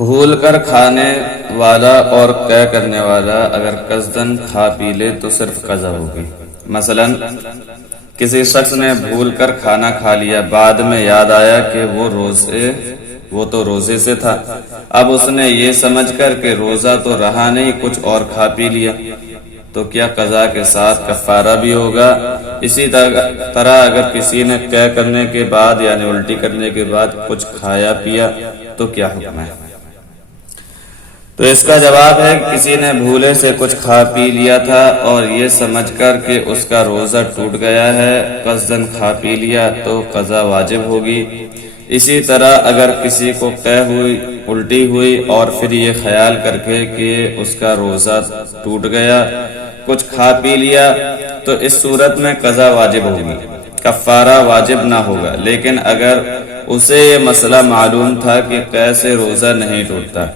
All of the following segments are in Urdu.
بھول کر کھانے والا اور قے کرنے والا اگر قصدن کھا پی لے تو صرف قضا ہوگی۔ مثلا کسی شخص نے بھول کر کھانا کھا لیا، بعد میں یاد آیا کہ وہ تو روزے سے تھا، اب اس نے یہ سمجھ کر کہ روزہ تو رہا نہیں، کچھ اور کھا پی لیا، تو کیا قضا کے ساتھ کفارہ بھی ہوگا؟ اسی طرح اگر کسی نے قے کرنے کے بعد یعنی الٹی کرنے کے بعد کچھ کھایا پیا تو کیا حکم ہے؟ تو اس کا جواب ہے کسی نے بھولے سے کچھ کھا پی لیا تھا اور یہ سمجھ کر کہ اس کا روزہ ٹوٹ گیا ہے، قصدن کھا پی لیا تو قضا واجب ہوگی۔ اسی طرح اگر کسی کو قے ہوئی، الٹی ہوئی اور پھر یہ خیال کر کے کہ اس کا روزہ ٹوٹ گیا، کچھ کھا پی لیا، تو اس صورت میں قضا واجب ہوگی، کفارہ واجب نہ ہوگا۔ لیکن اگر اسے یہ مسئلہ معلوم تھا کہ قے سے روزہ نہیں ٹوٹتا،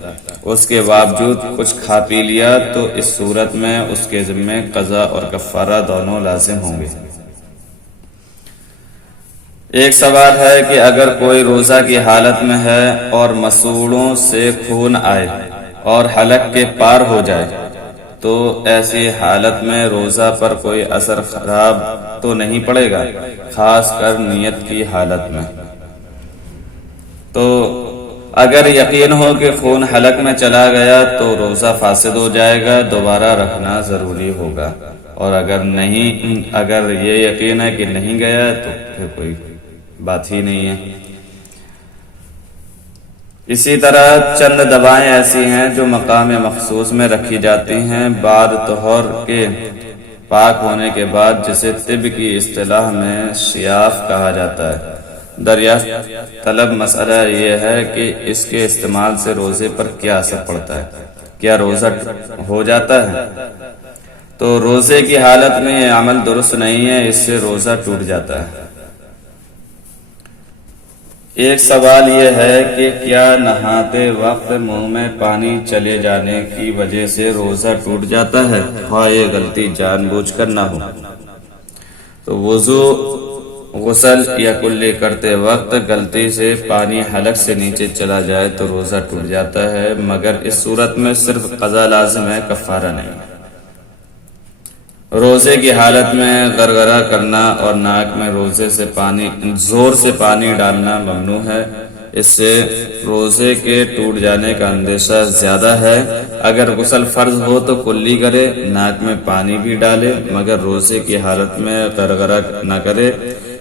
اس کے باوجود کچھ کھا پی لیا، تو اس صورت میں اس کے ذمہ قضا اور کفارہ دونوں لازم ہوں گے۔ ایک سوال ہے کہ اگر کوئی روزہ کی حالت میں ہے اور مسوڑوں سے خون آئے اور حلق کے پار ہو جائے تو ایسی حالت میں روزہ پر کوئی اثر خراب تو نہیں پڑے گا، خاص کر نیت کی حالت میں؟ تو اگر یقین ہو کہ خون حلق میں چلا گیا تو روزہ فاسد ہو جائے گا، دوبارہ رکھنا ضروری ہوگا، اور اگر یہ یقین ہے کہ نہیں گیا تو پھر کوئی بات ہی نہیں ہے۔ اسی طرح چند دوائیں ایسی ہیں جو مقام مخصوص میں رکھی جاتی ہیں بعد طہور کے پاک ہونے کے بعد، جسے طب کی اصطلاح میں شیاف کہا جاتا ہے۔ دریافت طلب مسئلہ یہ ہے کہ اس کے استعمال سے روزے پر کیا اثر پڑتا ہے، کیا روزہ ہو جاتا ہے؟ تو روزے کی حالت میں یہ عمل درست نہیں ہے، اس سے روزہ ٹوٹ جاتا ہے۔ ایک سوال یہ ہے کہ کیا نہاتے وقت منہ میں پانی چلے جانے کی وجہ سے روزہ ٹوٹ جاتا ہے، خواہ یہ غلطی جان بوجھ کر نہ ہو؟ تو وضو، غسل یا کلی کرتے وقت غلطی سے پانی حلق سے نیچے چلا جائے تو روزہ ٹوٹ جاتا ہے، مگر اس صورت میں صرف قضا لازم ہے، کفارہ نہیں۔ روزے کی حالت میں غرغرہ کرنا اور ناک میں زور سے پانی ڈالنا ممنوع ہے، اس سے روزے کے ٹوٹ جانے کا اندیشہ زیادہ ہے۔ اگر غسل فرض ہو تو کلی کرے، ناک میں پانی بھی ڈالے، مگر روزے کی حالت میں غرغرہ نہ کرے،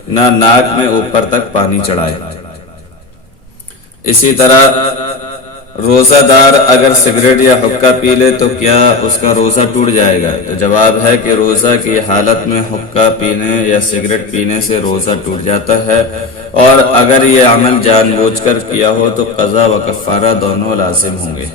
نہ ناک میں اوپر تک پانی چڑھائے۔ اسی طرح روزہ دار اگر سگریٹ یا حقہ پی لے تو کیا اس کا روزہ ٹوٹ جائے گا؟ تو جواب ہے کہ روزہ کی حالت میں حقہ پینے یا سگریٹ پینے سے روزہ ٹوٹ جاتا ہے، اور اگر یہ عمل جان بوجھ کر کیا ہو تو قضا و کفارہ دونوں لازم ہوں گے۔